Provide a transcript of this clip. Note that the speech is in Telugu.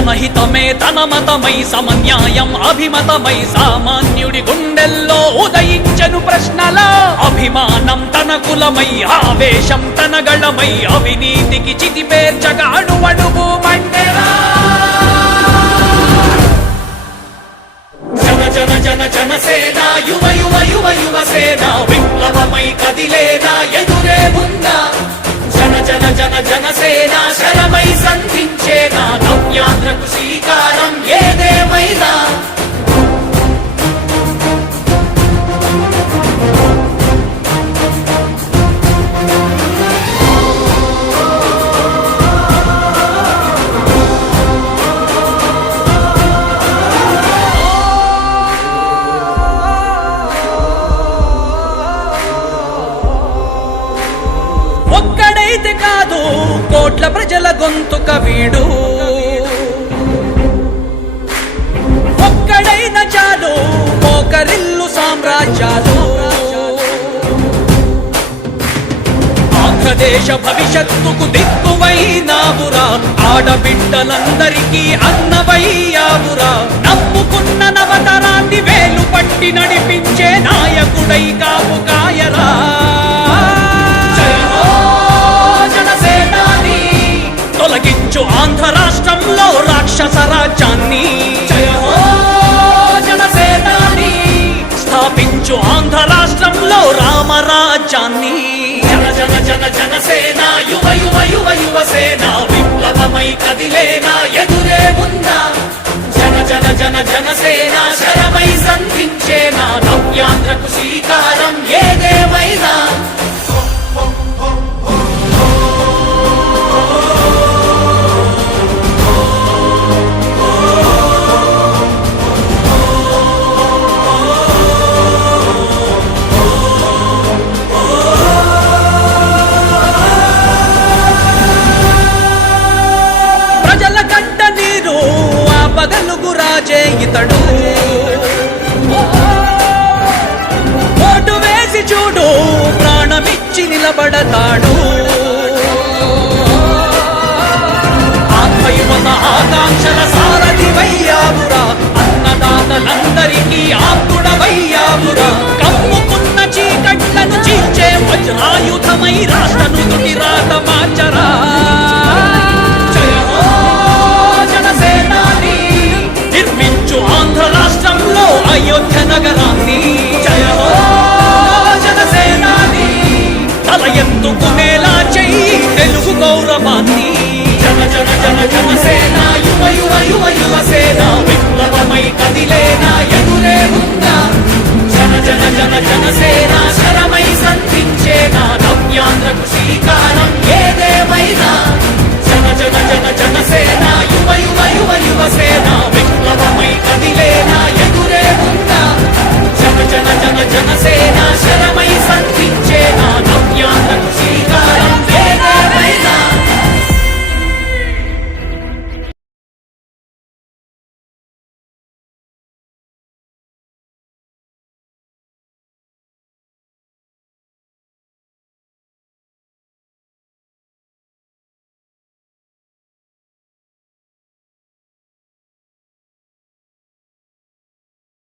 జనహితమే తన మతమై సమన్యాయం అభిమతమై సామాన్యుడి గుండెల్లో ఉదయించెను ప్రశ్నల అభిమానం తన కులమై ఆవేశం తన గళమై అవినీతికి చితిపేర్చగా అణువణువు మండెరా జన జన జనసేన యువ యువ యువ యువసేన విప్లవమై కదిలేనా ఎదురే ఉందా జన జన జన జనసేన శరమై సంధించేనా నవ్యాంధ్రకు శ్రీకారం ఏదేమైనా ఒక్కడైతే కాదు కోట్ల ప్రజల గొంతుక వీడు ఒక్కడైన చాలు మోకరిల్లు సామ్రాజ్యాలు ఆంధ్రదేశ భవిష్యత్తుకు దిక్కువైనావురా ఆడబిడ్డలందరికీ అన్నవయ్యావురా నమ్ముకున్న నవతరాన్ని వేలు పట్టి నడిపించే నాయకుడై కాపు కాయరా తొలగించు ఆంధ్ర రాష్ట్రంలో రాక్షస రాజ్యాన్ని జనసేనాని స్థాపించు ఆంధ్ర రాష్ట్రంలో రామరాజ్యాన్ని జన జన జన జనసేన యువ యువ యువ యువసేన విప్లవమై కదిలేనా ఎదురే ఉందా జన జన జన జనసేన శరమై సంధించేనా నవ్యాంధ్రకు శ్రీకారం ఏదేమైనా పగలుగు రాజే ఇతడు ఓటు వేసి చూడు ప్రాణమిచ్చి నిలబడతాడు ఆత్మయువత ఆకాంక్షల సారథివయ్యావురా అన్నదాతలందరికీ ఆత్ముడవయ్యావురా కమ్ముకున్న చీకట్లను చీల్చే వజ్రాయుధమై రాష్ట్రను తుది రాత మార్చరా నిర్మించు ఆంధ్ర రాష్ట్రంలో అయోధ్య నగరాన్ని జయ హో జనసేనాని తల ఎత్తుకునేలా చెయ్యి తెలుగు గౌరవాన్ని జన జన జన జనసేన యువ యువ యువ యువసేన విప్లవమై కదిలేనా ఎదురే ఉందా జన జన జన జనసేన శరమై సంధించేనా నవ్యాంధ్రకు శ్రీకారం ఏదేమైనా జన జన జన జనసేన యువ యువ యువ యువసేన విప్లవమై కదిలేనా ఎదురే ఉందా జన జన జన జనసేన